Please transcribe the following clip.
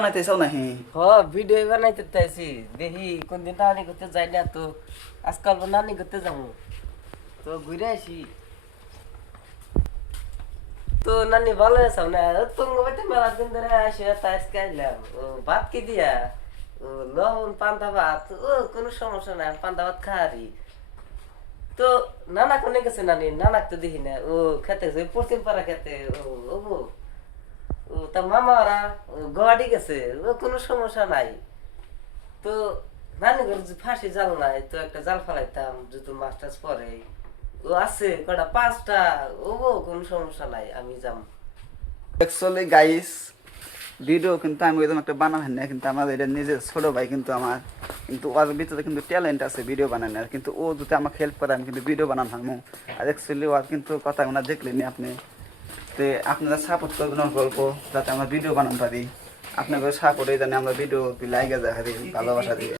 বানাইতেছাও নাহি ভিডিও বানাইতে চাইছি দেখি কোনদিন নানি করতে যাই না তো আজকাল নানি করতে যাবো তো ঘুরে আসি তো নানি ভালো আছো না তোমার বাড়িতে মেলা দিন ধরে আসে তা আজকে আইলাম ভাত কি দিয়া লবণ পান্তা ভাত কোনো সমস্যা নাই পান্তা ভাত খাওয়ারি তো নানা কোনে গেছে নানি নানাক তো দেখি না খেতে গেছে পশ্চিম পাড়া খেতে তা মামারা গোয়াটি গেছে কোনো সমস্যা নাই তো নানি ঘর ফাঁসি জাল নাই তো একটা জাল ফেলাইতাম যদি মাছ টাছ পরে আছে কটা 5টা কোনো সমস্যা নাই আমি যাম অ্যাকচুয়ালি গাইস ভিডিও কিন্তু আমি একদম একটা বানাবেন না কিন্তু আমার এটা নিজের ছোট ভাই কিন্তু আমার কিন্তু ওর ভিতরে কিন্তু ট্যালেন্ট আছে ভিডিও বানানোর কিন্তু ও যদি আমাকে হেল্প করে আমি কিন্তু ভিডিও বানানো হারমু আর অ্যাকচুয়ালি ওর কিন্তু কথা ওনার দেখলেনি আপনি তো আপনারা সাপোর্ট করবেন ওর গল্প যাতে আমরা ভিডিও বানাতে পারি আপনাদের সাপোর্টে জানি আমরা ভিডিও লাইক দেখা দিই ভালোবাসা দিই